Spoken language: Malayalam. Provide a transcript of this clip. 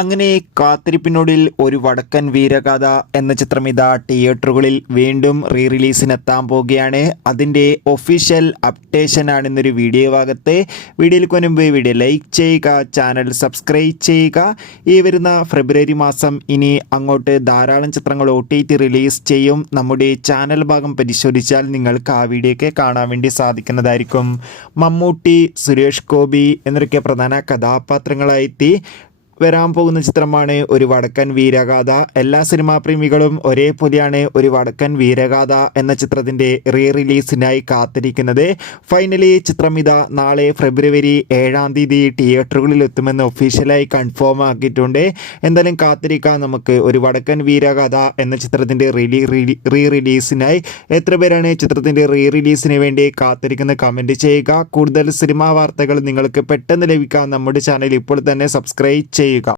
അങ്ങനെ കാത്തിരിപ്പിനൊടുവിൽ ഒരു വടക്കൻ വീരഗാഥ എന്ന ചിത്രം ഇതാ തിയേറ്ററുകളിൽ വീണ്ടും റിലീസിനെത്താൻ പോവുകയാണ്. അതിൻ്റെ ഒഫീഷ്യൽ അപ്ഡേഷൻ ആണ് ഇന്നൊരു വീഡിയോ ഭാഗത്ത്. വീഡിയോയിലേക്ക് മുൻപ് വീഡിയോ ലൈക്ക് ചെയ്യുക, ചാനൽ സബ്സ്ക്രൈബ് ചെയ്യുക. ഈ വരുന്ന ഫെബ്രുവരി മാസം ഇനി അങ്ങോട്ട് ധാരാളം ചിത്രങ്ങൾ OTT റിലീസ് ചെയ്യും. നമ്മുടെ ചാനൽ ഭാഗം പരിശോധിച്ചാൽ നിങ്ങൾക്ക് ആ വീഡിയോ ഒക്കെ കാണാൻ വേണ്ടി സാധിക്കുന്നതായിരിക്കും. മമ്മൂട്ടി, സുരേഷ് ഗോപി എന്നൊക്കെ പ്രധാന കഥാപാത്രങ്ങളായി വരാൻ പോകുന്ന ചിത്രമാണ് ഒരു വടക്കൻ വീരഗാഥ. എല്ലാ സിനിമാ പ്രേമികളും ഒരേപോലെയാണ് ഒരു വടക്കൻ വീരഗാഥ എന്ന ചിത്രത്തിൻ്റെ റിലീസിനായി കാത്തിരിക്കുന്നത്. ഫൈനലി ചിത്രം ഇതാ നാളെ ഫെബ്രുവരി 7-ാം തീയതി തിയേറ്ററുകളിൽ എത്തുമെന്ന് ഒഫീഷ്യലായി കൺഫേം ആക്കിയിട്ടുണ്ട്. എന്തായാലും കാത്തിരിക്കാം നമുക്ക്. ഒരു വടക്കൻ വീരഗാഥ എന്ന ചിത്രത്തിൻ്റെ റിലീസിനായി എത്ര പേരാണ് ചിത്രത്തിൻ്റെ റിലീസിന് വേണ്ടി കാത്തിരിക്കുന്ന കമൻറ്റ് ചെയ്യുക. കൂടുതൽ സിനിമാ വാർത്തകൾ നിങ്ങൾക്ക് പെട്ടെന്ന് ലഭിക്കാൻ നമ്മുടെ ചാനൽ ഇപ്പോൾ തന്നെ സബ്സ്ക്രൈബ് ചെയ്യുക.